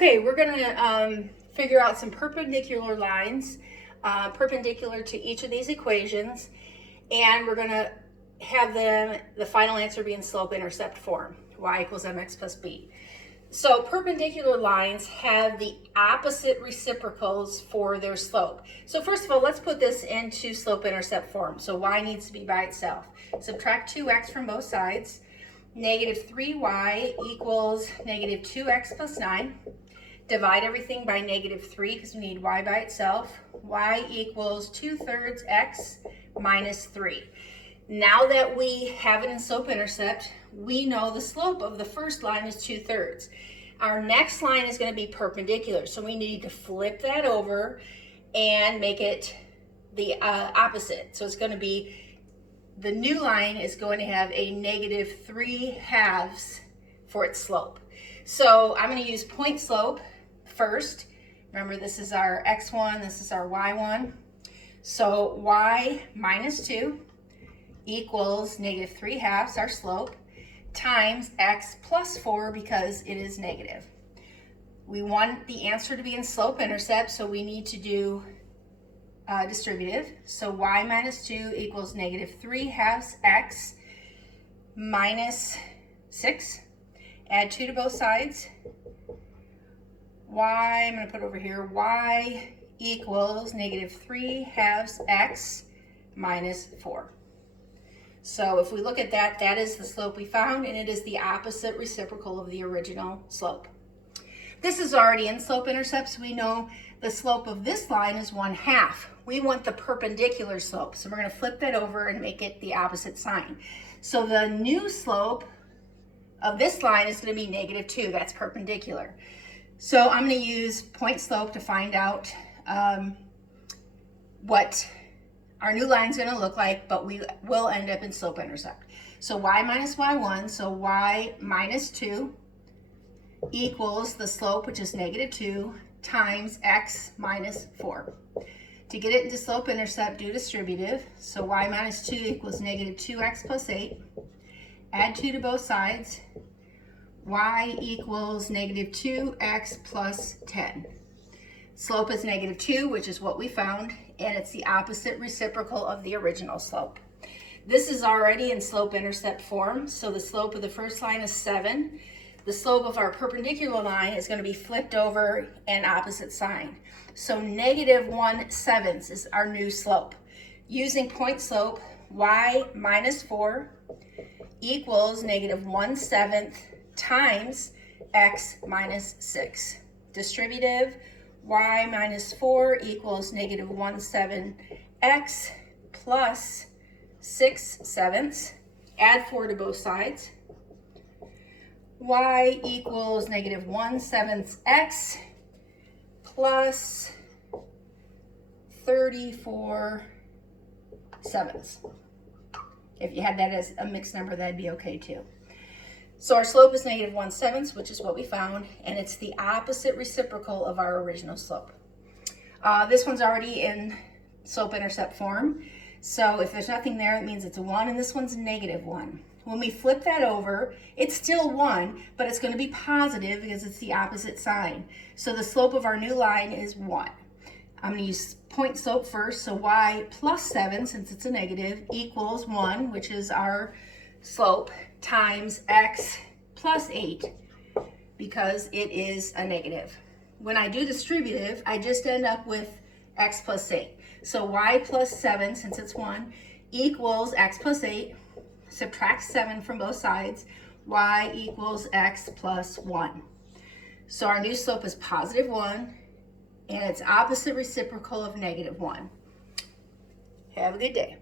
Okay, we're gonna figure out some perpendicular lines, perpendicular to each of these equations, and we're gonna have the final answer be in slope-intercept form, y equals mx plus b. So perpendicular lines have the opposite reciprocals for their slope. So first of all, let's put this into slope-intercept form. So y needs to be by itself. Subtract 2x from both sides. Negative 3y equals negative 2x plus 9. Divide everything by negative 3 because we need y by itself. Y equals 2/3 x minus 3. Now that we have it in slope-intercept, we know the slope of the first line is 2/3. Our next line is going to be perpendicular, so we need to flip that over and make it the opposite. So it's going to be, the new line is going to have a negative 3/2 for its slope. So I'm going to use point slope first. Remember, this is our x1, this is our y1. So y minus 2 equals negative 3/2, our slope, times x plus 4 because it is negative. We want the answer to be in slope-intercept, so we need to do distributive. So y minus 2 equals negative 3/2 x minus 6. Add 2 to both sides. Y, I'm going to put over here, y equals negative 3/2 x minus 4. So if we look at that, that is the slope we found, and it is the opposite reciprocal of the original slope. This is already in slope-intercept, so we know the slope of this line is 1/2. We want the perpendicular slope, so we're going to flip that over and make it the opposite sign. So the new slope of this line is going to be negative 2. That's perpendicular. So I'm going to use point slope to find out what our new line is going to look like, but we will end up in slope-intercept. So y minus y1, so y minus 2 equals the slope, which is negative 2, times x minus 4. To get it into slope-intercept, do distributive. So y minus 2 equals negative 2x plus 8. Add 2 to both sides. Y equals negative 2x plus 10. Slope is negative 2, which is what we found, and it's the opposite reciprocal of the original slope. This is already in slope-intercept form, so the slope of the first line is 7. The slope of our perpendicular line is going to be flipped over and opposite sign. So negative 1/7 is our new slope. Using point slope, y minus 4 equals negative 1/7 times x minus 6. Distributive, y minus 4 equals negative 1/7 x plus 6/7. Add 4 to both sides. Y equals negative 1/7 x plus 34/7. If you had that as a mixed number, that'd be okay too. So our slope is negative 1/7, which is what we found, and it's the opposite reciprocal of our original slope. This one's already in slope-intercept form. So if there's nothing there, it means it's a 1, and this one's negative 1. When we flip that over, it's still 1, but it's going to be positive because it's the opposite sign. So the slope of our new line is 1. I'm going to use point slope first. So y plus 7, since it's a negative, equals 1, which is our slope, times x plus 8, because it is a negative. When I do distributive, I just end up with x plus 8. So y plus 7, since it's 1, equals x plus 8. Subtract 7 from both sides. Y equals x plus 1. So our new slope is positive 1, and it's opposite reciprocal of negative 1. Have a good day.